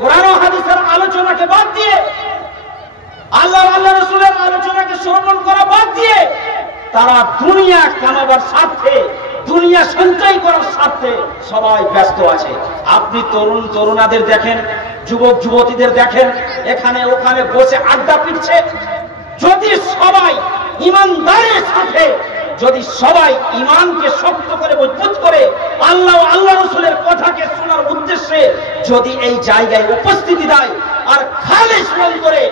কোরআন ও হাদিসের আলোচনাকে বাদ দিয়ে, আল্লাহ রাসূলের আলোচনাকে শ্রবণ করা বাদ দিয়ে তারা দুনিয়া কামাবার স্বার্থে, দুনিয়া সঞ্চয় করার স্বার্থে সবাই ব্যস্ত আছে। আপনি তরুণ তরুণাদের দেখেন, যুবক যুবতীদের দেখেন, এখানে ওখানে বসে আড্ডা পিটছে। যদি সবাই ইমানদারের সাথে, যদি সবাই ইমানকে শক্ত করে মজবুত করে আল্লাহ রাসূলের কথাকে শোনার উদ্দেশ্যে যদি এই জায়গায় উপস্থিতি দেয় আর খালিস মন করে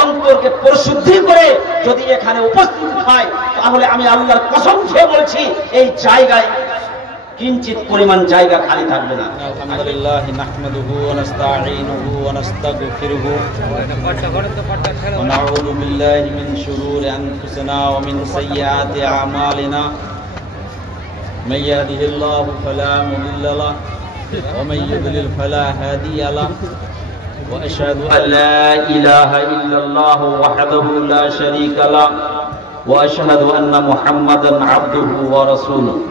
অন্তরকে পরিশুদ্ধি করে যদি এখানে উপস্থিত হয়, তাহলে আমি আল্লাহর কসম খেয়ে বলছি এই জায়গায় কিঞ্চিত পরিমাণ জায়গা খালি থাকবে না। আলহামদুলিল্লাহ নাহমাদুহু ওয়া নাস্তাঈনুহু ওয়া নাস্তাগফিরুহু ওয়া নাউযু বিল্লাহি মিন শুরুরি আনফুসিনা ওয়া মিন সাইয়্যাতি আ'মালিনা মান ইয়াহদিহিল্লাহু ফালা মুদিল্লা লাহু ওয়া মান ইউদ্লিল ফালা হাদিয়া লাহু ওয়া আশহাদু আন লা ইলাহা ইল্লাল্লাহু ওয়াহদাহু লা শারীকা লাহু ওয়া আশহাদু আন্না মুহাম্মাদান আবদুহু ওয়া রাসূলুহু।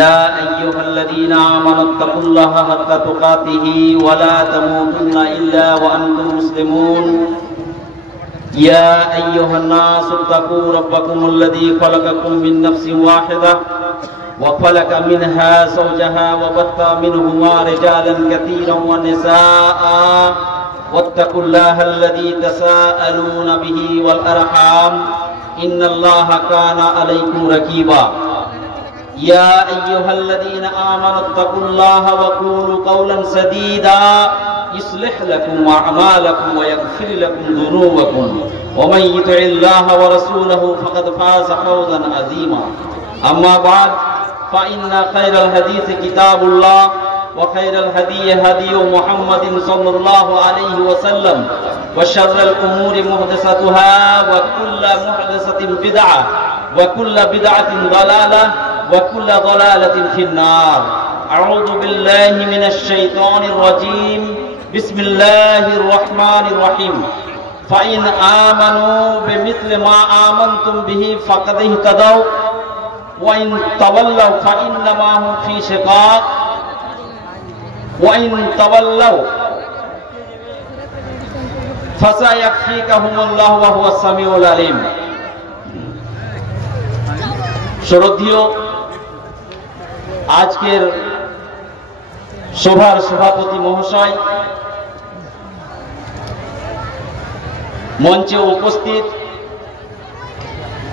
يا أيها الذين آمنوا اتقوا الله حق تقاته ولا تموتن إلا وأنتم مسلمون. يا أيها الناس اتقوا ربكم الذي خلقكم من نفس واحدة وخلق منها زوجها وبث منهما رجالا كثيرا ونساء واتقوا الله الذي تساءلون به والأرحام إن الله كان عليكم رقيبا. يا أيها الذين آمنوا اتقوا الله وقولوا قولا سديدا يصلح لكم أعمالكم ويغفر لكم ذنوبكم ومن يطع الله ورسوله فقد فاز فوزا عظيما. أما بعد فإن خير الحديث كتاب الله وخير الهدي هدي محمد صلى الله عليه وسلم وشر الأمور محدثاتها وكل محدثة بدعة وكل بدعة ضلالة وكل ضلالة في النار. أعوذ بالله من الشيطان الرجيم. بسم الله الرحمن الرحيم. فإن آمنوا بمثل ما آمنتم به فقد اهتدوا وإن تولوا فإنما هم في شقاق وإن تولوا فسيكفيكهم الله وهو السميع العليم. শ্রদ্ধেয় আজকের সভার সভাপতি মহাশয়, মঞ্চে উপস্থিত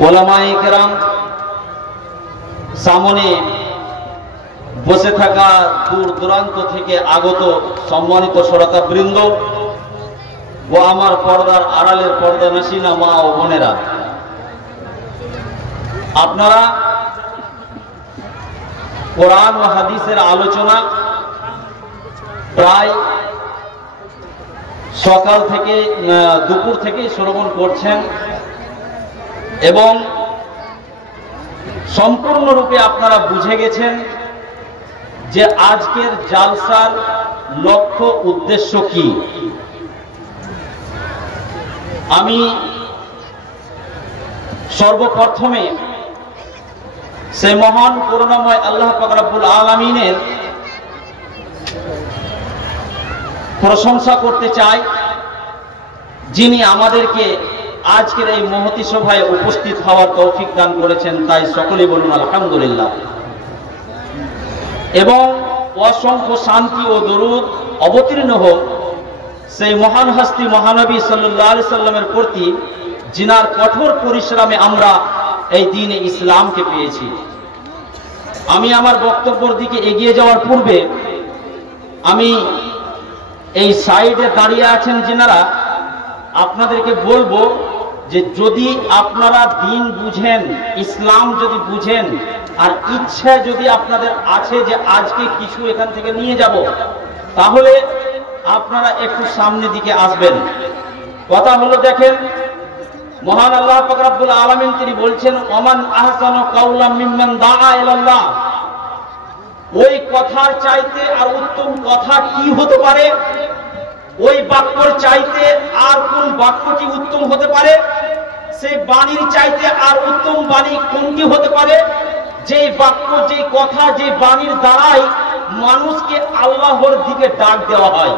ওলামায়ে কেরাম, সামনে বসে থাকা দূর দূরান্ত থেকে আগত সম্মানিত শ্রোতাবৃন্দ ও আমার পর্দার আড়ালের পর্দানাসীনা মা ও বোনেরা, আপনারা কোরআন ও হাদিসের আলোচনা প্রায় সকাল থেকে দুপুর থেকে শ্রবণ করছেন এবং সম্পূর্ণরূপে আপনারা বুঝে গেছেন যে আজকের জালসার লক্ষ্য উদ্দেশ্য কি। আমি সর্বপ্রথমে সেই মহান করুণাময় আল্লাহ পাক রব্বুল আলামিনের প্রশংসা করতে চাই, যিনি আমাদেরকে আজকের এই মহতী সভায় উপস্থিত হওয়ার তৌফিক দান করেছেন। তাই সকলে বলুন আলহামদুলিল্লাহ। এবং অসংখ্য শান্তি ও দরুদ অবতীর্ণ হোক সেই মহান হস্তি মহানবী সাল্লাল্লাহু আলাইহি সাল্লামের প্রতি, যিনার কঠোর পরিশ্রমে আমরা এই দ্বীনে ইসলামকে পেয়েছি। আমি আমার বক্তব্যের দিকে এগিয়ে যাওয়ার পূর্বে আমি এই সাইডে দাঁড়িয়ে আছেন যিনারা, আপনাদেরকে বলবো যে যদি আপনারা দ্বীন বুঝেন, ইসলাম যদি বুঝেন আর ইচ্ছা যদি আপনাদের আছে যে আজকে কিছু এখান থেকে নিয়ে যাব, তাহলে আপনারা একটু সামনের দিকে আসবেন। কথা হলো, দেখেন মহান আল্লাহ পাক রব্বুল আলামিন তিনি বলছেন ওমান আহসানু কাওলাম মিম্মান দাআ ইলাল্লাহ। ওই কথার চাইতে আর উত্তম কথা কি হতে পারে? ওই বাক্যর চাইতে আর কোন বাক্যটি উত্তম হতে পারে? সেই বাণীর চাইতে আর উত্তম বাণী কোনটি হতে পারে? যে বাক্য, যে কথা, যে বাণীর দ্বারাই মানুষকে আল্লাহর দিকে ডাক দেওয়া হয়।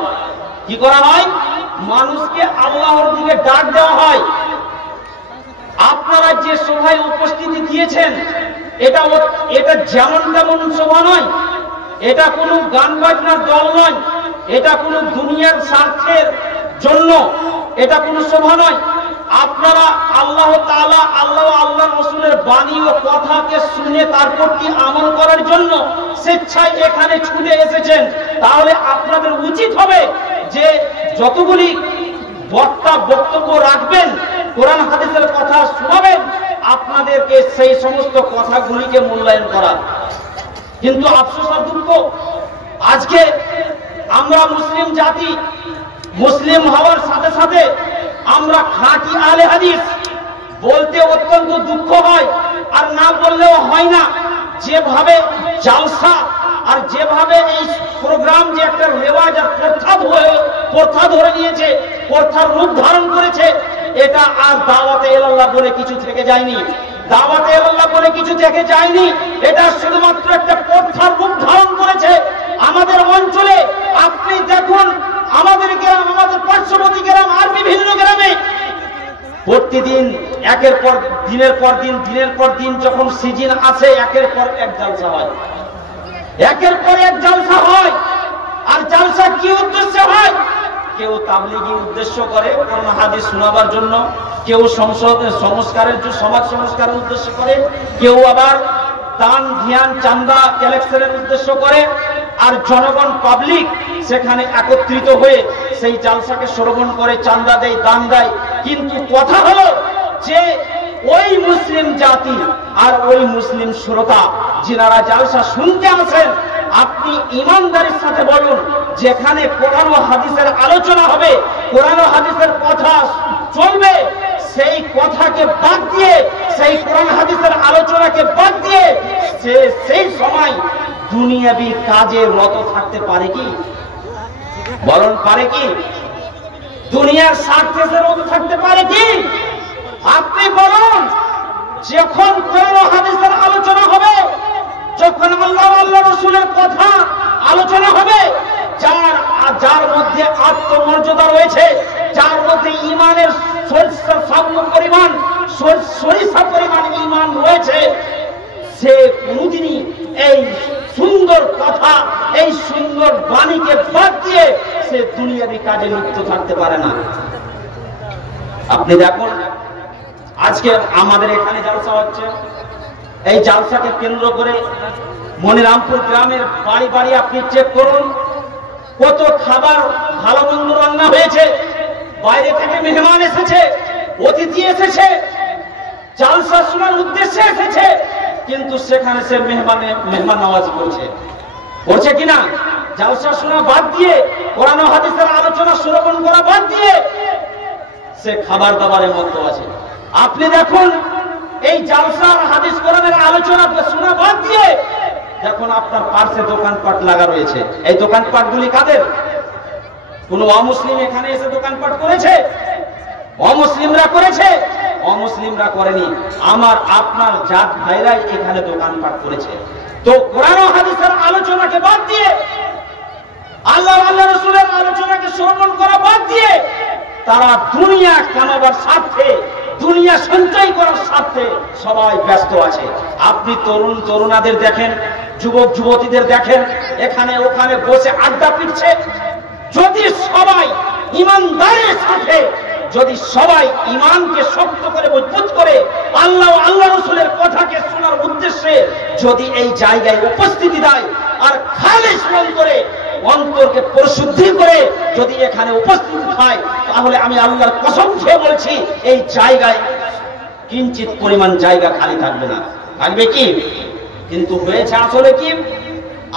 কি করা হয়? মানুষকে আল্লাহর দিকে ডাক দেওয়া হয়। আপনারা যে সভায় উপস্থিতি দিয়েছেন, এটা যেমন তেমন সভা নয়, এটা কোনো গান বাজনার দল নয়, এটা কোনো দুনিয়ার স্বার্থের জন্য এটা কোনো সভা নয়। আপনারা আল্লাহ তাআলা আল্লাহ রাসূলের বাণী ও কথাকে শুনে তারপর কি আমল করার জন্য স্বেচ্ছায় এখানে ছুটে এসেছেন। তাহলে আপনাদের উচিত হবে যে যতগুলি বক্তা বক্তব্য রাখবেন, কোরআন হাদিসের কথা শোনাবেন, আপনাদেরকে সেই সমস্ত কথাগুলিকে মূল্যায়ন করা। কিন্তু আফসোস আর দুঃখ, আজকে আমরা মুসলিম জাতি, মুসলিম হওয়ার সাথে সাথে আমরা খাঁটি আহলে হাদিস বলতে অত্যন্ত দুঃখ হয়, আর না বললেও হয় না। যেভাবে জালসা আর যেভাবে এই প্রোগ্রাম যে একটা রেওয়াজ আর প্রথা ধরে নিয়েছে, প্রথার রূপ ধারণ করেছে, এটা আর দাওয়াতে ইলাল্লাহ বলে কিছু থেকে যায়নি। দাওয়াতে ইলাল্লাহ বলে কিছু থেকে যায়নি, এটা শুধুমাত্র একটা প্রথার রূপ ধারণ করেছে। আমাদের অঞ্চলে আপনি দেখুন, আমাদের গ্রাম, আমাদের পার্শ্ববর্তী গ্রাম আর বিভিন্ন গ্রামে প্রতিদিন একের পর দিনের পর দিন যখন সিজন আসে, একের পর এক জালসা হয়, একের পর এক জালসা হয়। আর জালসা কি উদ্দেশ্য হয়? কেউ তাবলীগি উদ্দেশ্য করে কোরআন হাদিস শোনাবার জন্য, কেউ সংস্কারের সমাজ সংস্কারের উদ্দেশ্য করে, কেউ আবার দান ধ্যান চান্দা কালেকশনের উদ্দেশ্য করে। আর জনগণ পাবলিক সেখানে একত্রিত হয়ে সেই জালসাকে শ্রবণ করে, চান্দা দেয়, দান দেয়। কিন্তু কথা হলো যে ওই মুসলিম জাতি আর ওই মুসলিম শ্রোতা যিনারা জালসা শুনতে আসেন, আপনি ইমানদারির সাথে বলুন, যেখানে কোরআন ও হাদিসের আলোচনা হবে, কোরআন ও হাদিসের কথা চলবে, সেই কথাকে বাদ দিয়ে, সেই কোরআন হাদিসের আলোচনাকে বাদ দিয়ে সেই সময় দুনিয়াবি কাজে রত থাকতে পারে কি? বলুন, পারে কি? দুনিয়ার স্বার্থে রত থাকতে পারে কি? আপনি বলুন, যখন কোরআন ও হাদিসের আলোচনা হবে, যখন আল্লাহ রাসূলের কথা আলোচনা হবে, যার মধ্যে আত্মমর্যাদা রয়েছে, যার মধ্যে ইমানের সরিষা পরিমাণ ইমান রয়েছে, সে কোনদিনই এই সুন্দর কথা, এই সুন্দর বাণীকে বাদ দিয়ে সে দুনিয়াবি কাজে লিপ্ত থাকতে পারে না। আপনি দেখুন, আজকে আমাদের এখানে জালসা হচ্ছে, এই জালসাকে কেন্দ্র করে মনিরামপুর গ্রামের বাড়ি বাড়ি আপনি চেক করুন, কত খাবার ভালো মন্দ রান্না হয়েছে। বাইরে থেকে মেহমান এসেছে, অতিথি এসেছে, জালসা শোনার উদ্দেশ্যে এসেছে, কিন্তু সেখানে সে মেহমান নওয়াজি করছে কিনা? জালসা শোনা বাদ দিয়ে, কোরআন ও হাদিসের আলোচনা শ্রবণ করা বাদ দিয়ে সে খাবার দাবারের মধ্যে আছে। আপনি দেখুন, এই জালসা আর হাদিস কোরআনের আলোচনা শোনা বাদ দিয়ে দেখুন আপনার পাশে দোকানপাট লাগা রয়েছে। এই দোকানপাটগুলি কাদের? কোন অমুসলিম এখানে এসে দোকানপাট করেছে? অমুসলিমরা করেছে? অমুসলিমরা করেনি, আমার আপনার জাত ভাইরাই এখানে দোকানপাট করেছে। তো কোরআন ও হাদিসের আলোচনাকে বাদ দিয়ে, আল্লাহ রাসূলের আলোচনাকে শ্রবণ করা বাদ দিয়ে তারা দুনিয়া কামাবার স্বার্থে, দুনিয়া সঞ্চয় করার স্বার্থে সবাই ব্যস্ত আছে। আপনি তরুণ তরুণাদের দেখেন, যুবক যুবতীদের দেখেন, এখানে ওখানে বসে আড্ডা পিটছে। যদি সবাই ইমানদারের সাথে, যদি সবাই ইমানকে শক্ত করে মজবুত করে আল্লাহ রাসূলের কথাকে শোনার উদ্দেশ্যে যদি এই জায়গায় উপস্থিতি দেয়, আর খালিস মন করে অন্তরকে পরিশুদ্ধি করে যদি এখানে উপস্থিত হয়, তাহলে আমি আল্লাহর কসম খেয়ে বলছি, এই জায়গায় কিঞ্চিত পরিমাণ জায়গা খালি থাকবে না। থাকবে কি? কিন্তু হয়েছে আসলে কি?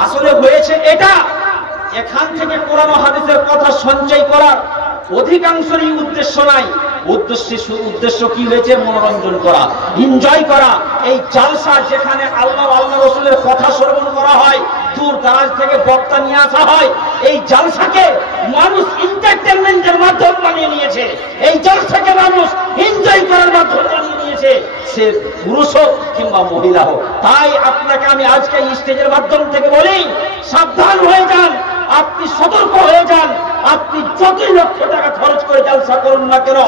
আসলে হয়েছে এটা, এখান থেকে কোরআন ও হাদিসের কথা সঞ্চয় করার অধিকাংশেরই উদ্দেশ্য নাই। উদ্দেশ্য কি হয়েছে? মনোরঞ্জন করা, এনজয় করা। এই জালসা যেখানে আল্লাহ রাসূলের কথা শ্রবণ করা হয়, দূর দারাজ থেকে বক্তা নিয়ে আসা হয়, এই জালসাকে মানুষ এন্টারটেইনমেন্টের মাধ্যম বানিয়ে নিয়েছে। এই জালসাকে মানুষ এনজয় করার মাধ্যম বানিয়ে নিয়েছে, সে পুরুষ হোক কিংবা মহিলা হোক। তাই আপনাকে আমি আজকে স্টেজের মাধ্যম থেকে বলি, সাবধান হয়ে যান, আপনি সতর্ক হয়ে যান। আপনি যতই লক্ষ টাকা খরচ করে জালসা করুন না কেন,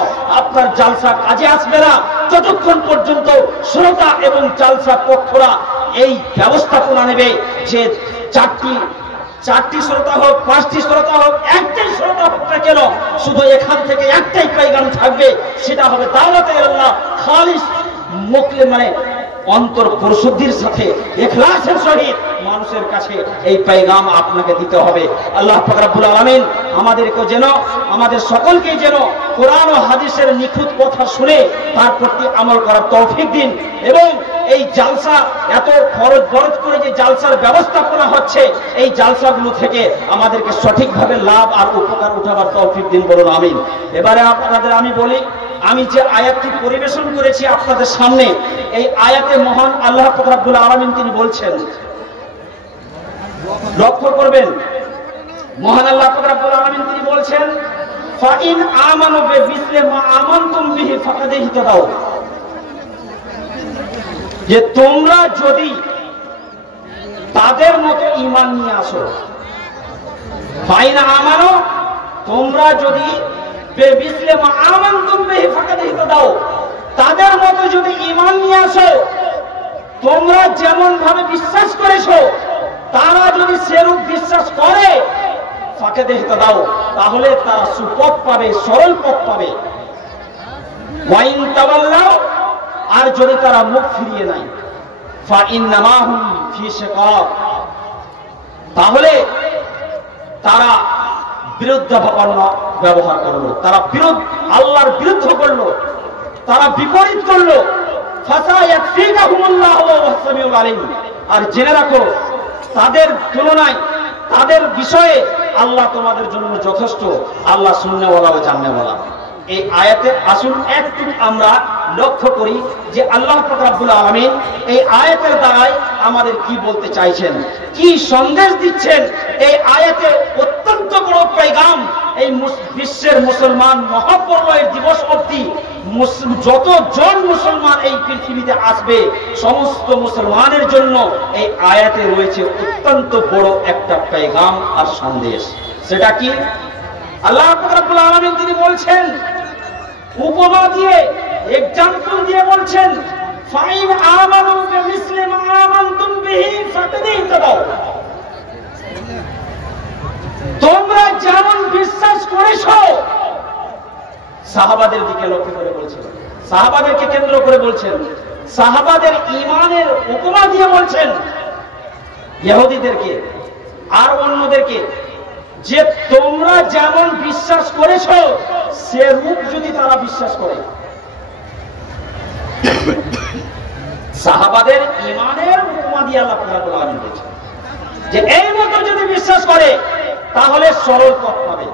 আপনার জালসা কাজে আসবে না যতক্ষণ পর্যন্ত শ্রোতা এবং জালসা পক্ষরা এই ব্যবস্থাপনা নেবে যে চারটি শ্রোতা হোক, 5টি শ্রোতা হোক, একটাই শ্রোতা হোক না কেন, শুধু এখান থেকে একটাই পেগাম থাকবে, সেটা হবে দাওয়াতে ইলাল্লাহ, খালিস মুখলে মানে অন্তর পরিশুদ্ধির সাথে ইখলাসের সহিত মানুষের কাছে এই পেগাম আপনাকে দিতে হবে। আল্লাহ পাক রব্বুল আলামিন আমাদেরকে যেন, আমাদের সকলকে যেন কোরআন ও হাদিসের নিখুঁত কথা শুনে তার প্রতি আমল করার তৌফিক দিন, এবং এই জালসা এত খরচ বরচ করে যে জালসার ব্যবস্থাপনা হচ্ছে, এই জালসাগুলো থেকে আমাদেরকে সঠিকভাবে লাভ আর উপকার উঠাবার তৌফিক দিন, বলুন আমিন। এবারে আপনাদের আমি বলি, আমি যে আয়াতটি পরিবেশন করেছি আপনাদের সামনে, এই আয়াতে মহান আল্লাহ পাক রব্বুল আলামিন তিনি বলছেন, লক্ষ্য করবেন, মহান আল্লাহ পাক রব্বুল আলামিন তিনি বলছেন, ফাইন আমানু বিমিসলি মা আমানতুম বিহি ফাকাদ ইহতাদাউ, যে তোমরা যদি তাদের মতো ঈমান নিয়ে আসো, ফাইন আমানু, তোমরা যদি বিমিসলি মা আমানতুম বিহি ফাকাদ ইহতাদাউ, তাদের মতো যদি ঈমান নিয়ে আসো, তোমরা যেমন ভাবে বিশ্বাস করেছো তারা যদি সেরূপ বিশ্বাস করে, ফাকাদ ইহতাদাউ, তাহলে তারা সুপথ পাবে, সরল পথ পাবে। ওয়াইন তাওয়াল্লাউ, আর যদি তারা মুখ ফিরিয়ে নেয়, ফাইন্নামা হুম ফি শিকাক, তাহলে তারা বিরুদ্ধাপন্ন ব্যবহার করলো, তারা আল্লাহর বিরুদ্ধ করলো, তারা বিপরীত করলো। ফাসায়াকফিকাহুমুল্লাহু ওয়া হুয়াস সামিউল আলিম, আর জেনে রাখো তাদের তুলনায়, তাদের বিষয়ে আল্লাহ তোমাদের জন্য যথেষ্ট, আল্লাহ শুননেওয়ালা ও জাননেওয়ালা। এই আয়াতের আসল একটু আমরা লক্ষ্য করি যে আল্লাহ পাক রব্বুল আলামিন এই আয়াতের দ্বারাই আমাদের কি বলতে চাইছেন, কি সন্দেশ দিচ্ছেন। এই আয়াতে অত্যন্ত বড় পেগাম এই বিশ্বের মুসলমান মহাপ্রলয়ের দিবস অবধি যতজন মুসলমান এই পৃথিবীতে আসবে, সমস্ত মুসলমানের জন্য এই আয়াতে রয়েছে অত্যন্ত বড় একটা পেগাম আর সন্দেশ। সেটা কি? আল্লাহ পাক রব্বুল আলামিন তিনি বলছেন, উপমা দিয়ে, এক্সাম্পল দিয়ে বলছেন, ফাইন আমানু বিমিসলি মা আমানতুম বিহি ফাকাদ ইহতাদাউ, তোমরা যেমন বিশ্বাস করেছো, সাহাবাদের দিকে লক্ষ্য করে বলছেন, সাহাবাদেরকে কেন্দ্র করে বলছেন, সাহাবাদের ঈমানের উপমা দিয়ে বলছেন ইহুদিদেরকে আর অন্যদেরকে, যে তোমরা যেমন বিশ্বাস করেছো সে রূপ যদি তারা বিশ্বাস করে। সাহাবাদের ঈমানের উপমা দিয়ে আল্লাহ রাব্বুল আলামিন বলেছেন যে এই মতো যদি বিশ্বাস করে তাহলে সরল পথ পাবে,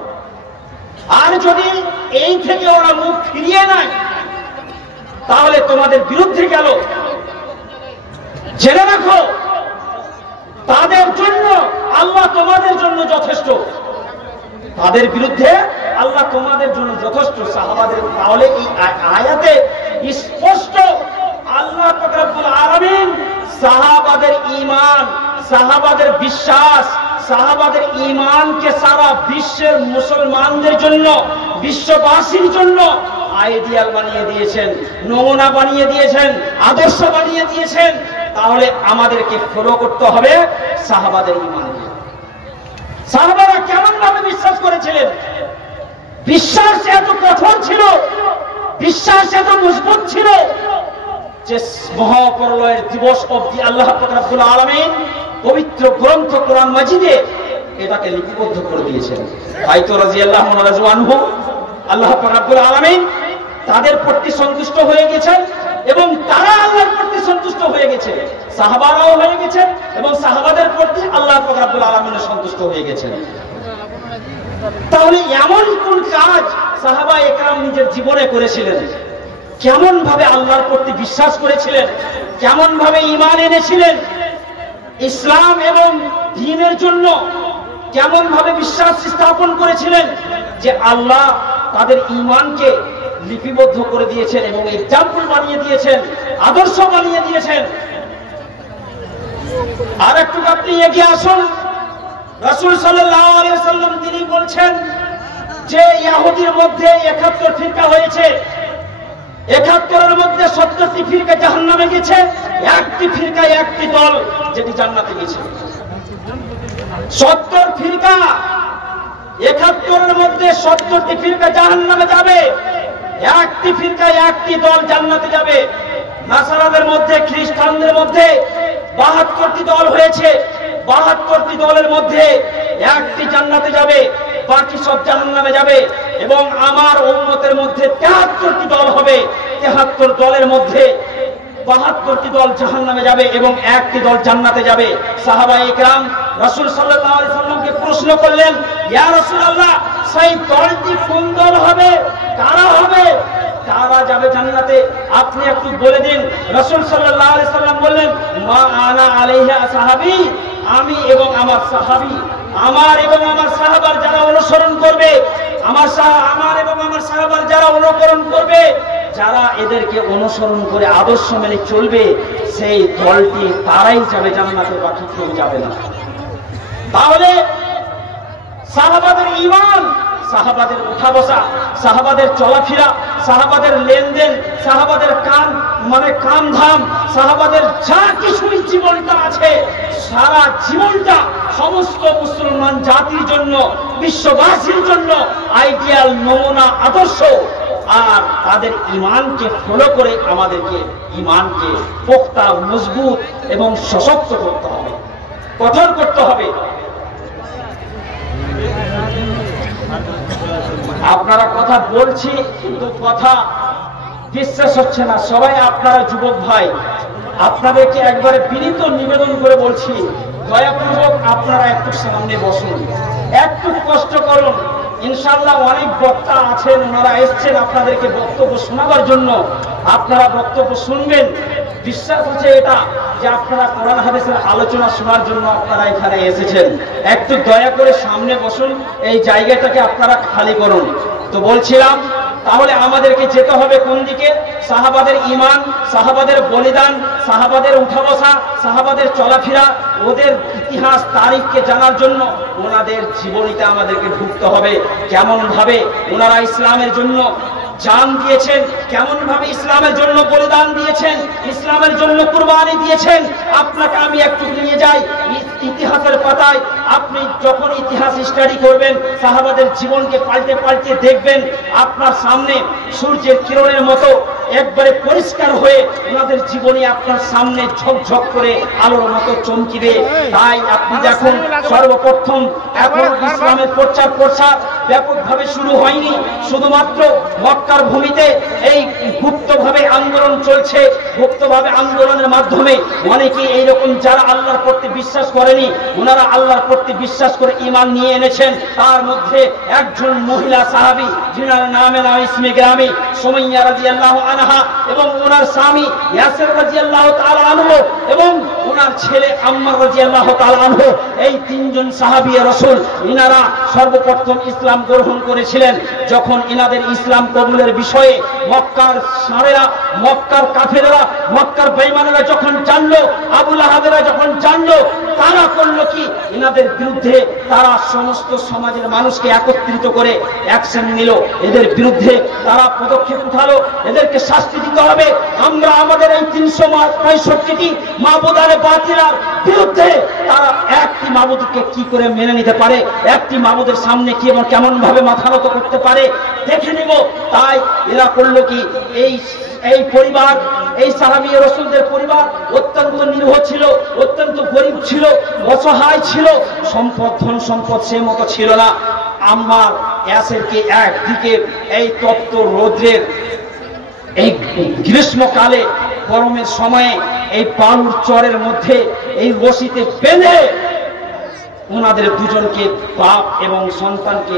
আর যদি এই থেকে ওরা মুখ ফিরিয়ে নেয় তাহলে তোমাদের বিরুদ্ধে গেল। জেনে রাখো তাদের জন্য আল্লাহ তোমাদের জন্য যথেষ্ট, তাদের বিরুদ্ধে আল্লাহ তোমাদের জন্য যথেষ্ট। সাহাবাদের, তাহলে এই আয়াতে স্পষ্ট আল্লাহ পাক রব্বুল আলামিন সাহাবাদের ঈমান, সাহাবাদের বিশ্বাস, সাহাবাদের ঈমানকে সারা বিশ্বের মুসলমানদের জন্য, বিশ্ববাসীর জন্য আইডিয়াল বানিয়ে দিয়েছেন, নমুনা বানিয়ে দিয়েছেন, আদর্শ বানিয়ে দিয়েছেন। তাহলে আমাদেরকে ফলো করতে হবে সাহাবাদের ঈমান। সাহাবারা কেমন ভাবে বিশ্বাস করেছিলেন? বিশ্বাস এত কঠোর ছিল, বিশ্বাস এত মজবুত ছিল যে মহাপ্রলয়ের দিবস অবধি আল্লাহ পাক রব্বুল আলামিন পবিত্র গ্রন্থ কোরআন মাজিদে এটাকে লিপিবদ্ধ করে দিয়েছেন। আয়াত রাদিয়াল্লাহু আনহু, আল্লাহ পাক রব্বুল আলামিন তাদের প্রতি সন্তুষ্ট হয়ে গেছেন এবং তারা আল্লাহর প্রতি সন্তুষ্ট হয়ে গেছে, সাহাবারাও হয়ে গেছেন এবং সাহাবাদের প্রতি আল্লাহ পাক রব্বুল আলামিন সন্তুষ্ট হয়ে গেছেন। তাহলে এমন কোন কাজ সাহাবা একরাম নিজের জীবনে করেছিলেন, কেমন ভাবে আল্লাহর প্রতি বিশ্বাস করেছিলেন, কেমন ভাবে ঈমান এনেছিলেন, ইসলাম এবং দ্বীনের জন্য কেমন ভাবে বিশ্বাস স্থাপন করেছিলেন, যে আল্লাহ তাদের ঈমানকে লিপিবদ্ধ করে দিয়েছেন এবং এক্সাম্পল বানিয়ে দিয়েছেন, আদর্শ বানিয়ে দিয়েছেন। আর একটু আপনি এগিয়ে আসুন, রাসূল সাল্লাল্লাহু আলাইহি ওয়াসাল্লাম তিনি বলছেন, যে ইহুদির মধ্যে 71 ফিরকা হয়েছে, 71-এর মধ্যে 70টি ফিরকা জাহান্নামে গেছে, একটি ফিরকায় একটি দল যেটি জান্নাতে গেছে। 70 ফিরকা, 71-এর মধ্যে 70টি ফিরকা জাহান্নামে যাবে, একটি ফিরকায় একটি দল জান্নাতে যাবে। নাসারাদের মধ্যে, খ্রিস্টানদের মধ্যে 72টি দল হয়েছে, 72টি দলের মধ্যে একটি জান্নাতে যাবে, বাকি সব জাহান্নামে যাবে। এবং আমার উম্মতের মধ্যে 73টি দল হবে, 73 দলের মধ্যে 72টি দল জাহান্নামে যাবে এবং একটি দল জান্নাতে যাবে। সাহাবায়ে ইকরাম রাসূল সাল্লাল্লাহু আলাইহি সাল্লামকে প্রশ্ন করলেন, ইয়া রাসূলুল্লাহ, সেই দলটি কোন দল হবে, কারা হবে, কারা যাবে জান্নাতে, আপনি একটু বলে দিন। রাসূল সাল্লাল্লাহু আলাইহি সাল্লাম বললেন, মা আনা আলাইহি আসহাবি, আমি এবং আমার সাহাবী, আমার এবং আমার সাহাবার যারা অনুসরণ করবে, আমার এবং আমার সাহাবার যারা অনুকরণ করবে, যারা এদেরকে অনুসরণ করে আদর্শ মেনে চলবে, সেই দলটি তারাই যাবে জান্নাতে, বাকি কেউ যাবে না। তাহলে সাহাবাদের ঈমান, সাহাবাদের উঠা বসা, সাহাবাদের চলাফেরা, সাহাবাদের লেনদেন, সাহাবাদের কাম ধাম, সাহাবাদের যা কিছুই জীবনটা আছে, সারা জীবনটা সমস্ত মুসলমান জাতির জন্য, বিশ্ববাসীর জন্য আইডিয়াল, নমুনা, আদর্শ। আর তাদের ঈমানকে ফলো করে আমাদেরকে ঈমানকে পোক্তা, মজবুত এবং সশক্ত করতে হবে, কঠোর করতে হবে। আপনারা কথা বলছি কিন্তু কথা বিশ্বাস হচ্ছে না। সবাই আপনারা যুবক ভাই, আপনাদেরকে একবারে বিনীত নিবেদন করে বলছি, দয়াপূর্বক আপনারা একটু সামনে বসুন, একটু কষ্ট করুন। ইনশাআল্লাহ অনেক বক্তা আছেন, ওনারা এসছেন আপনাদেরকে বক্তব্য শোনাবার জন্য, আপনারা বক্তব্য শুনবেন। বিশ্বাস আছে এটা যে আপনারা কোরআন হাদিসের আলোচনা শোনার জন্য আপনারা এখানে এসেছেন। একটু দয়া করে সামনে বসুন, এই জায়গাটাকে আপনারা খালি করুন। তো বলছিলাম, তাহলে আমাদেরকে যেতে হবে কোন দিকে? সাহাবাদের ঈমান, সাহাবাদের বলিদান, সাহাবাদের উঠা বসা, সাহাবাদের চলাফেরা, ওদের ইতিহাস তারিখকে জানার জন্য ওনাদের জীবনীতে আমাদেরকে ঢুকতে হবে। কেমন ভাবে ওনারা ইসলামের জন্য জান দিয়েছেন, কেমন ভাবে ইসলামের জন্য বলিদান দিয়েছেন, ইসলামের জন্য কুরবানি দিয়েছেন। আপনাকে আমি একটু নিয়ে যাই ইতিহাসের পাতায়। আপনি যখন ইতিহাস স্টাডি করবেন, সাহাবাদের জীবনকে পাল্টে পাল্টে দেখবেন, আপনার সামনে সূর্যের কিরণের মতো একবারে পরিষ্কার হয়ে ওনাদের জীবনী আপনার সামনে ঝকঝক করে আলোর মতো চমকিবে। তাই আপনি দেখুন, সর্বপ্রথম এখন ইসলামের প্রচার প্রসার ব্যাপকভাবে শুরু হয়নি, শুধুমাত্র মক্কার ভূমিতে এই গুপ্তভাবে আন্দোলন চলছে। গুপ্তভাবে আন্দোলনের মাধ্যমে অনেকেই এইরকম যারা আল্লাহর প্রতি বিশ্বাস করেনি, ওনারা আল্লাহর প্রতি বিশ্বাস করে ঈমান নিয়ে এনেছেন। তার মধ্যে একজন মহিলা সাহাবী, যিনার নামে ইসমে গ্রামে সুমাইয়া রাদিয়াল্লাহু আনহা এবং ওনার স্বামী ইয়াসির রাদিয়াল্লাহু তাআলা আনহু এবং ওনার ছেলে আম্মার রাদিয়াল্লাহু তাআলা আনহু, এই তিনজন সাহাবী রাসূল, ইনারা সর্বপ্রথম ইসলাম গ্রহণ করেছিলেন। যখন ইনাদের ইসলাম কবুলের বিষয়ে মক্কার সারেরা, মক্কার কাফেররা, মক্কার বেঈমানেরা যখন জানলো, আবু লাহাবেরা যখন জানলো, তারা করলো কি? ইনাদের বিরুদ্ধে তারা সমস্ত সমাজের মানুষকে একত্রিত করে অ্যাকশন নিল। এদের বিরুদ্ধে তারা পদক্ষেপ উঠালো, এদেরকে শাস্তি দিতে হবে। আমরা আমাদের এই 365টি মাবুদারে বাতিলার বিরুদ্ধে তারা একটি মাবুদকে কি করে মেনে নিতে পারে, একটি মাবুদের সামনে কি এবং কেমন ভাবে মাথা নত করতে পারে দেখে নিব। তাই এরা করলো কি? এই পরিবার, এই সাহাবী রাসূলদের পরিবার অত্যন্ত নিরীহ ছিল, অত্যন্ত গরিব ছিল, অসহায় ছিল, সম্পদ, ধন সম্পদ সে মতো ছিল না। আম্মার ইয়াসিরকে একদিকে এই তপ্ত রৌদ্রের, এই গ্রীষ্মকালে, গরমের সময়ে এই বালুর চরের মধ্যে এই রশিতে বেঁধে ওনাদের দুজনকে, বাপ এবং সন্তানকে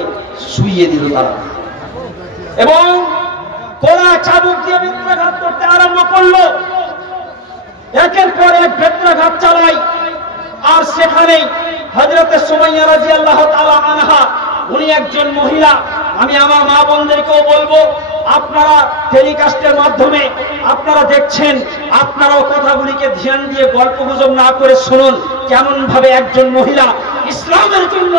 শুইয়ে দিল তারা, এবং কোলা চাবুক দিয়ে বেত্রাঘাত করতে আরম্ভ করলো। একের পর এক বেত্রাঘাত চালাই। আর সেখানেই হযরতে সুমাইয়া রাদিয়াল্লাহু তাআলা আনহা, উনি একজন মহিলা। আমি আমার মা বোনদেরকেও বলবো, আপনারা টেলিকাস্টের মাধ্যমে আপনারা দেখছেন, আপনারাও কথাগুলিকে ধ্যান দিয়ে গল্প গুজব না করে শুনুন, কেমন ভাবে একজন মহিলা ইসলামের জন্য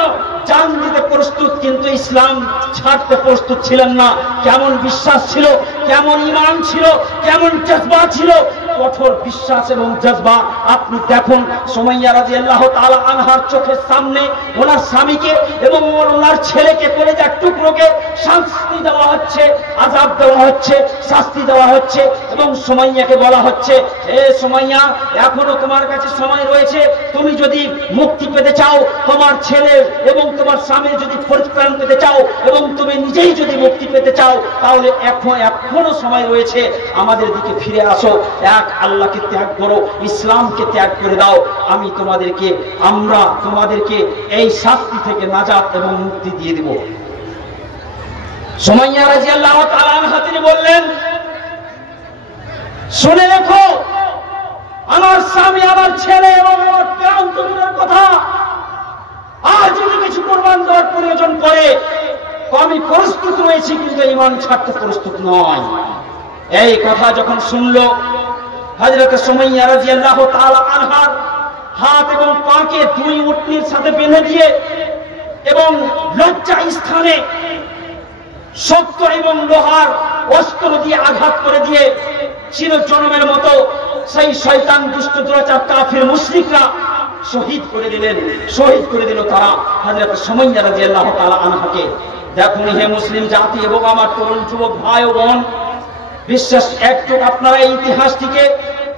জান দিতে প্রস্তুত, কিন্তু ইসলাম ছাড়তে প্রস্তুত ছিলেন না। কেমন বিশ্বাস ছিল, কেমন ঈমান ছিল, কেমন জজবা ছিল, কঠোর বিশ্বাস এবং জজবা। আপনি দেখুন সুমাইয়া রাদিয়াল্লাহু তাআলা আনহার চোখের সামনে ওনার স্বামীকে এবং ওনার ছেলেকে কলেজার টুকরোকে শাস্তি দেওয়া হচ্ছে, আযাব দেওয়া হচ্ছে, শাস্তি দেওয়া হচ্ছে, এবং সুমাইয়াকে বলা হচ্ছে, এ সুমাইয়া, এখনো তোমার কাছে সময় রয়েছে, তুমি যদি মুক্তি পেতে চাও, তোমার ছেলে এবং তোমার স্বামী যদি পরিত্রাণ পেতে চাও, এবং তুমি নিজেই যদি মুক্তি পেতে চাও, তাহলে এখনো সময় রয়েছে, আমাদের দিকে ফিরে আসো, এক আল্লাহকে ত্যাগ করো, ইসলামকে ত্যাগ করে দাও, আমরা তোমাদেরকে এই শাস্তি থেকে নাজাত এবং মুক্তি দিয়ে দিব। সুমাইয়া রাদিয়াল্লাহু তাআলা আনহা তিনি বললেন, শুনে রেখো, আমার স্বামী, আমার ছেলে এবং আমার প্রান্তরের কথা, আর যদি কিছু কোরবান দেওয়ার প্রয়োজন পড়ে আমি প্রস্তুত রয়েছি, কিন্তু ঈমান ছাড়তে প্রস্তুত নয়। এই কথা যখন শুনলো হযরত সুমাইয়া রাদিয়াল্লাহু তাআলা আনহার হাত এবং পাকে দুই উটনির সাথে বেঁধে দিয়ে এবং লজ্জা স্থানে শক্ত এবং লোহার অস্ত্র দিয়ে আঘাত করে দিয়ে চিরজন্মের মতো সেই শয়তান, দুষ্ট, দুরাচার, কাফির, মুশরিকরা শহীদ করে দিল তারা হযরত সুমাইয়া রাদিয়াল্লাহু তাআলা আনহাকে। দেখুন হে মুসলিম জাতি এবং আমার তরুণ যুবক ভাই ও বোন, বিশ্বাস একটু আপনারা এই ইতিহাসটিকে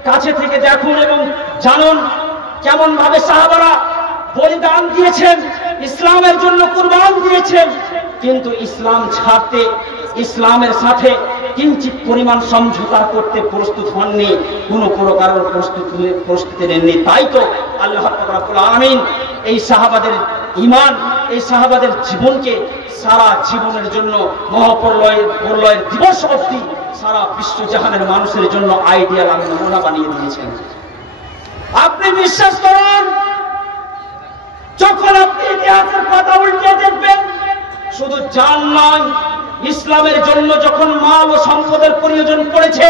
কাছে থেকে দেখুন এবং জানুন কেমন ভাবে সাহাবারা বলিদান দিয়েছেন, ইসলামের জন্য কুরবান দিয়েছেন, কিন্তু ইসলাম ছাড়তে, ইসলামের সাথে কিঞ্চিত পরিমাণ সমঝোতা করতে প্রস্তুত হননি, কোনো প্রকার প্রস্তুতি নেননি। তাই তো আল্লাহ রাব্বুল আলামিন এই সাহাবাদের ঈমান, এই সাহাবাদের জীবনকে সারা জীবনের জন্য মহাপ্রলয়ের দিবস অবধি সারা বিশ্বজাহানের মানুষের জন্য আইডিয়াল নমুনা বানিয়ে দিয়েছেন। আপনি বিশ্বাস করুন, যখন আপনি ইতিহাসের পাতা উল্টে দেখবেন, শুধু জান নয়, ইসলামের জন্য যখন মাল ও সম্পদের প্রয়োজন পড়েছে,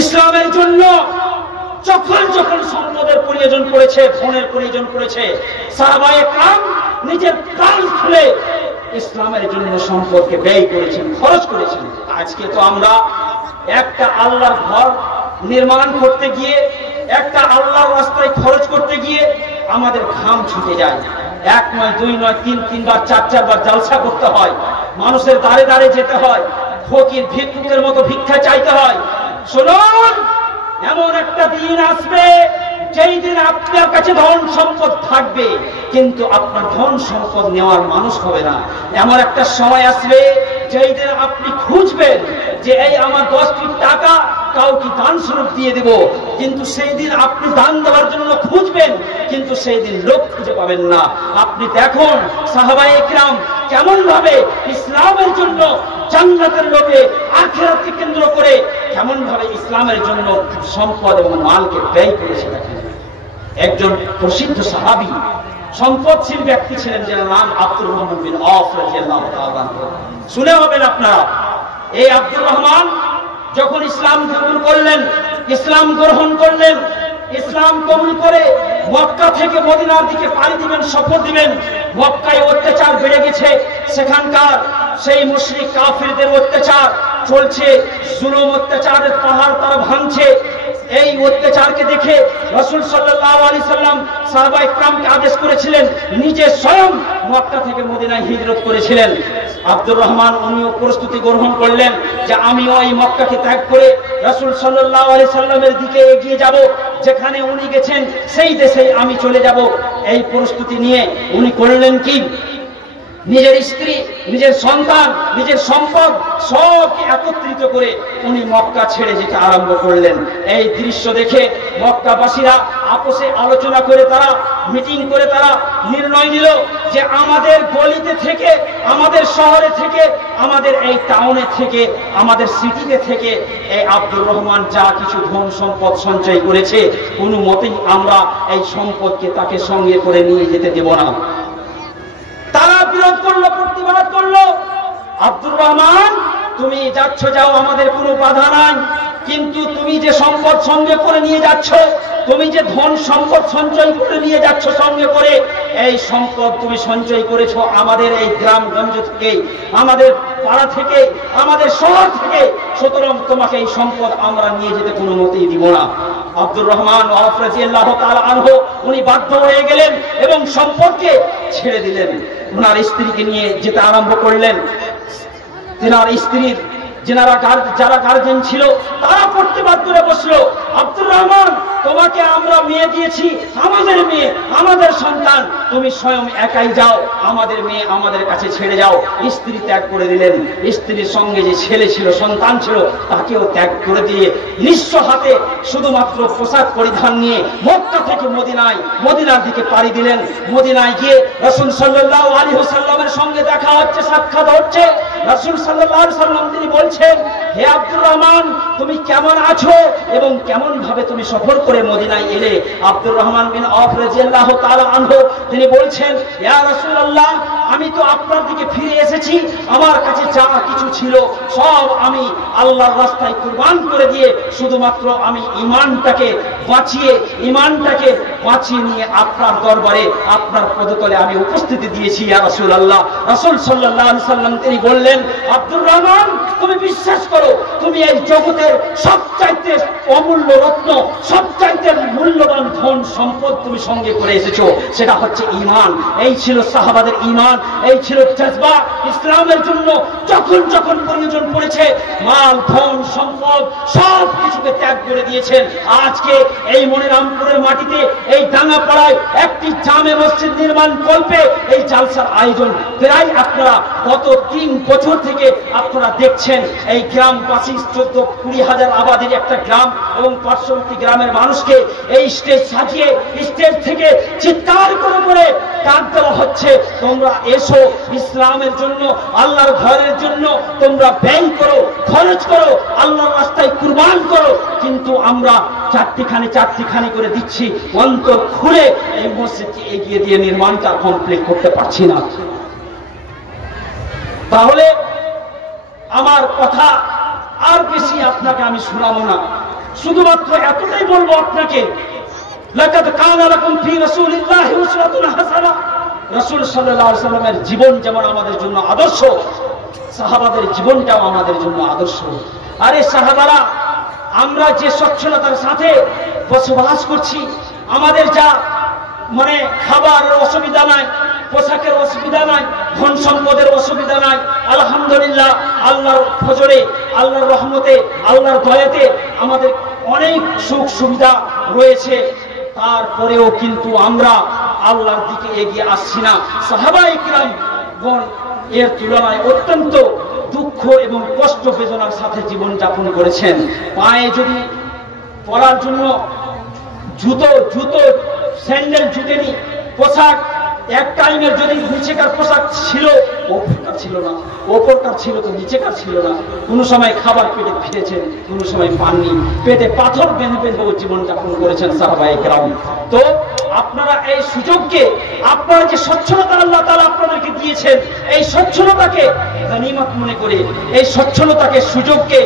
ইসলামের জন্য যখন সম্পদের প্রয়োজন পড়েছে, ধনের প্রয়োজন পড়েছে, সাহাবায়ে কেরাম নিজের প্রাণ খুলে ইসলামের জন্য সম্পদকে ব্যয় করেছেন, খরচ করেছেন। আজকে তো আমরা একটা আল্লাহর ঘর নির্মাণ করতে গিয়ে, একটা আল্লাহর রাস্তায় খরচ করতে গিয়ে আমাদের ঘাম ছুটে যায়। এক নয়, দুই নয়, তিনবার, চারবার জালসা করতে হয়, মানুষের দাঁড়ে দাঁড়ে যেতে হয়, ফকির ভিক্ষুকের মতো ভিক্ষা চাইতে হয়। শুনুন, এমন একটা দিন আসবে যেই দিন আপনার কাছে ধন সম্পদ থাকবে, কিন্তু আপনার ধন সম্পদ নেওয়ার মানুষ হবে না। এমন একটা সময় আসবে যেই দিন আপনি খুঁজবেন যে এই আমার 10টি টাকা কাউকে দান স্বরূপ দিয়ে দেব, কিন্তু সেই দিন আপনি দান দেওয়ার জন্য খুঁজবেন, কিন্তু সেই দিন লোক খুঁজে পাবেন না। আপনি দেখুন সাহাবায়ে কেরাম কেমন ভাবে ইসলামের জন্য, জান্নাতের লোভে, আখিরাতকে কেন্দ্র করে কেমন ভাবে ইসলামের জন্য সম্পদ এবং মালকে ব্যয় করেছে। একজন প্রসিদ্ধ সাহাবী, সম্পদশীল ব্যক্তি ছিলেন, যার নাম আব্দুর রহমান বিন আওফ রাদিয়াল্লাহু তাআলা। শুনে হবেন আপনারা, এই আব্দুর রহমান যখন ইসলাম কবুল করলেন, ইসলাম গ্রহণ করলেন, ইসলাম কবুল করে মক্কা থেকে মদিনার দিকে পাড়ি দিবেন, সফর দিবেন। মক্কায় অত্যাচার বেড়ে গেছে, সেখানকার সেই মুশরিক কাফিরদের অত্যাচার চলছে, জুলুম অত্যাচারের পাহাড় তারা ভাঙছে। এই অত্যাচারকে দেখে রাসূল সাল্লাল্লাহু আলাইহি সাল্লাম সাহাবায়ে কেরামকে আদেশ করেছিলেন, নিজে স্বয়ং মক্কা থেকে মদিনায় হিজরত করেছিলেন। আব্দুর রহমান উনিও প্রস্তুতি গ্রহণ করলেন যে আমিও এই মক্কাকে ত্যাগ করে রাসূল সাল্লাল্লাহু আলাইহি সাল্লামের দিকে এগিয়ে যাব, যেখানে উনি গেছেন সেই দেশেই আমি চলে যাব। এই প্রস্তুতি নিয়ে উনি করলেন কি, নিজের স্ত্রী, নিজের সন্তান, নিজের সম্পদ সব একত্রিত করে উনি মক্কা ছেড়ে যেতে আরম্ভ করলেন। এই দৃশ্য দেখে মক্কাবাসীরা আপোষে আলোচনা করে, তারা মিটিং করে তারা নির্ণয় নিল যে আমাদের গলিতে থেকে, আমাদের শহরে থেকে, আমাদের এই টাউনে থেকে, আমাদের সিটিতে থেকে এই আব্দুর রহমান যা কিছু ধন সম্পদ সঞ্চয় করেছে, কোনো মতেই আমরা এই সম্পদকে তাকে সঙ্গে করে নিয়ে যেতে দেব না। তারা বিরোধ করলো, প্রতিবাদ করলো। আব্দুর রহমান, তুমি যাচ্ছ যাও, আমাদের কোনো বাধা নাই, কিন্তু তুমি যে সম্পদ সঙ্গে করে নিয়ে যাচ্ছ, তুমি যে ধন সম্পদ সঞ্চয় করে নিয়ে যাচ্ছ সঙ্গে করে, এই সম্পদ তুমি সঞ্চয় করেছো আমাদের এই গ্রামগঞ্জ থেকে, আমাদের পাড়া থেকে, আমাদের শহর থেকে, সুতরাং তোমাকে এই সম্পদ আমরা নিয়ে যেতে কোনো মতেই দিব না। আব্দুর রহমান ওয়াফ রাদিয়াল্লাহু তাআলা আনহু উনি বাধ্য হয়ে গেলেন এবং সম্পদকে ছেড়ে দিলেন। ওনার স্ত্রীকে নিয়ে যেতে আরম্ভ করলেন। তেনার স্ত্রীর যারা গার্জেন ছিল তারা প্রতিবাদ করে বসলো, আব্দুর রহমান তোমাকে আমরা মেয়ে দিয়েছি, আমাদের মেয়ে, আমাদের সন্তান, তুমি স্বয়ং একাই যাও, আমাদের মেয়ে আমাদের কাছে ছেড়ে যাও। স্ত্রী ত্যাগ করে দিলেন। স্ত্রীর সঙ্গে যে ছেলে ছিল, সন্তান ছিল, তাকেও ত্যাগ করে দিয়ে নিঃস্ব হাতে শুধুমাত্র পোশাক পরিধান নিয়ে মক্কা থেকে মদিনার দিকে পাড়ি দিলেন। মদিনায় গিয়ে রাসূল সাল্লাল্লাহু আলাইহি ওয়াসাল্লামের সঙ্গে দেখা হচ্ছে, সাক্ষাৎ হচ্ছে। রাসূল সাল্লাল্লাহু আলাইহি ওয়াসাল্লাম তিনি বলছেন, হে আব্দুর রহমান তুমি কেমন আছো এবং কেমন ভাবে তুমি সফর করে মদিনায় এলে? আব্দুর রহমান বিন আওফ রাদিয়াল্লাহু তাআলা আনহু তিনি বলছেন, ইয়া রাসূলুল্লাহ আমি তো আপনার দিকে ফিরে এসেছি, আমার কাছে যা কিছু ছিল সব আমি আল্লাহর রাস্তায় কুরবান করে দিয়ে শুধুমাত্র আমি ঈমানটাকে বাঁচিয়ে নিয়ে আপনার দরবারে, আপনার পদতলে আমি উপস্থিতি দিয়েছি ইয়া রাসূলুল্লাহ। রাসূল সাল্লাল্লাহু আলাইহি ওয়াসাল্লাম তিনি বললেন, আব্দুর রহমান তুমি বিশ্বাস করো, তুমি এই জগতের সবচাইতে অমূল্য রত্ন, সবচাইতে মূল্যবান ধন সম্পদ তুমি সঙ্গে করে এসেছো, সেটা হচ্ছে ঈমান। এই ছিল সাহাবাদের ঈমান, এই ছিল জজবা। ইসলামের জন্য যখন যখন প্রয়োজন পড়েছে মাল, ধন, সম্পদ সব কিছুকে ত্যাগ করে দিয়েছেন। আজকে এই মনিরামপুরের মাটিতে, এই ডাঙ্গাপাড়ায় একটি জামে মসজিদ নির্মাণ কল্পে এই জালসার আয়োজন। প্রায় আপনারা গত 3 বছর থেকে আপনারা দেখছেন এই গ্রামবাসী 14-20 আবাদের একটা গ্রাম এবং পার্শ্ববর্তী গ্রামের মানুষকে এই স্টেজ সাজিয়ে স্টেজ থেকে চিৎকার করে করে ডাক দেওয়া হচ্ছে, তোমরা এসো ইসলামের জন্য, আল্লাহর ঘরের জন্য তোমরা ব্যয় করো, খরচ করো, আল্লাহর রাস্তায় কুরবান করো। কিন্তু আমরা চারটিখানি করে দিচ্ছি, অন্তর খুলে এই মসজিদকে এগিয়ে দিয়ে নির্মাণটা কমপ্লিট করতে পারছি না। তাহলে আমার কথা আর বেশি আপনাকে আমি শোনাবো না, শুধুমাত্র এতটাই বলবো আপনাকে, লাকাদ কানা লাকুম ফি রাসূলিল্লাহি উসওয়াতুন হাসানাহ। রাসূল সাল্লাল্লাহু আলাইহি ওয়াসাল্লামের জীবন যেমন আমাদের জন্য আদর্শ, সাহাবাদের জীবনটাও আমাদের জন্য আদর্শ। আরে সাহাবারা, আমরা যে সচ্ছলতার সাথে বসবাস করছি, আমাদের যা খাবারের অসুবিধা নাই, পোশাকের অসুবিধা নাই, ধন সম্পদের অসুবিধা নাই, আলহামদুলিল্লাহ আল্লাহর ফজরে, আল্লাহর রহমতে, আল্লাহর দয়াতে আমাদের অনেক সুখ সুবিধা রয়েছে। তারপরেও কিন্তু আমরা আল্লাহর দিকে এগিয়ে আসছি না। সাহাবায়ে কিরামগণ এর তুলনায় অত্যন্ত দুঃখ এবং কষ্ট বেদনার সাথে জীবন যাপন করেছেন। পায়ে যদি পরার জন্য জুতো স্যান্ডেল জুটেনি, পোশাক এক টাইমের যদি নিচেকার পোশাক ছিল, ওপরকার ছিল না, ওপরকার ছিল তো নিচেকার ছিল না। কোনো সময় খাবার পেটে ফিরেছেন, কোনো সময় পাননি, পেটে পাথর বেঁধে বেঁধেও জীবন যাপন করেছেন সাহাবায়ে কেরাম। তো আপনারা এই সুযোগকে, আপনারা যে স্বচ্ছলতা আল্লাহ তাআলা আপনাদেরকে দিয়েছেন, এই স্বচ্ছলতাকে গনিমত মনে করে, এই স্বচ্ছলতাকে, সুযোগকে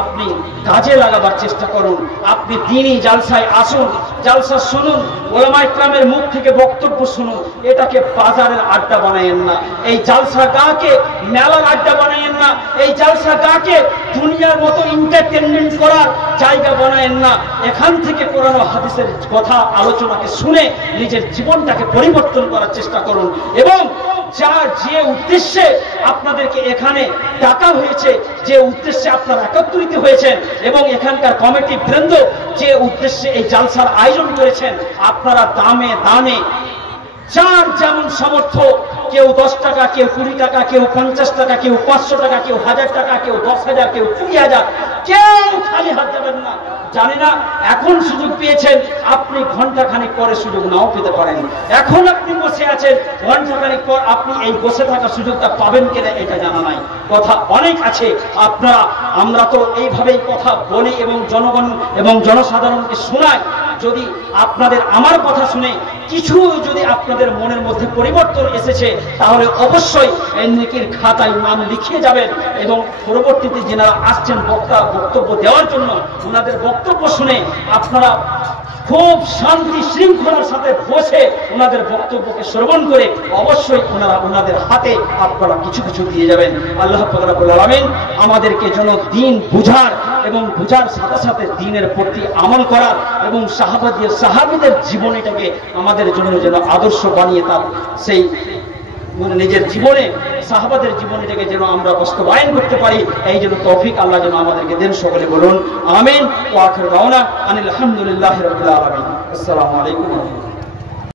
আপনি কাজে লাগাবার চেষ্টা করুন। আপনি দ্বীনি জালসায় আসুন, জালসা শুনুন, উলামায়ে কেরামের মুখ থেকে বক্তব্য শুনুন। এটাকে বাজারের আড্ডা বানায়েন না, এই জালসা গাকে মেলার আড্ডা বানায়েন না, এই জালসা গাকে দুনিয়ার মতো এন্টারটেইনমেন্ট করার জায়গা বানায়েন না। এখান থেকে কোরআন ও হাদিসের কথা আলোচনাকে শুনে নিজের জীবনটাকে পরিবর্তন করার চেষ্টা করুন। এবং যে উদ্দেশ্যে আপনাদেরকে এখানে ডাকা হয়েছে, যে উদ্দেশ্যে আপনারা একত্রিত হয়েছেন এবং এখানকার কমিটি বৃন্দ যে উদ্দেশ্যে এই জালসার আয়োজন করেছেন, আপনারা দানে যার যেমন সামর্থ্য, কেউ 10 টাকা, কেউ 20 টাকা, কেউ 50 টাকা, কেউ 500 টাকা, কেউ 1000 টাকা, কেউ 10,000, কেউ 20,000, কেউ খালি হাত যাবেন না। জানি না এখন সুযোগ পেয়েছেন, আপনি ঘন্টাখানিক পরে সুযোগ নাও পেতে পারেন। এখন আপনি বসে আছেন, ঘন্টাখানিক পর আপনি এই বসে থাকার সুযোগটা পাবেন কিনা এটা জানা নাই। কথা অনেক আছে, আমরা তো এইভাবেই কথা বলি এবং জনগণ এবং জনসাধারণকে শোনাই। যদি আপনাদের আমার কথা শুনে কিছু যদি আপনাদের মনের মধ্যে পরিবর্তন এসেছে, তাহলে অবশ্যই এই নেকির খাতায় নাম লিখিয়ে যাবেন এবং পরবর্তীতে যারা আসছেন বক্তব্য দেওয়ার জন্য, ওনাদের বক্তব্য শুনে আপনারা খুব শান্তি শৃঙ্খলার সাথে বসে ওনাদের বক্তব্যকে শ্রবণ করে অবশ্যই ওনাদের হাতে আপনারা কিছু কিছু দিয়ে যাবেন। আল্লাহ পাক রব্বুল আলামিন আমাদেরকে যেন দিন বুঝার এবং বুঝার সাথে সাথে দিনের প্রতি আমল করার এবং সাহাবীদের জীবনীটাকে আমাদের জন্য যেন আদর্শ বানিয়ে তার সেই নিজের জীবনে সাহাবাদের জীবনীটাকে যেন আমরা বাস্তবায়ন করতে পারি, এই জন্য তৌফিক আল্লাহ যেন আমাদেরকে দেন। সকলে বলুন আমিন। ওয়া আখিরু দাওয়ানা আনিল হামদুলিল্লাহি রাব্বিল আলামিন। আসসালামু আলাইকুম।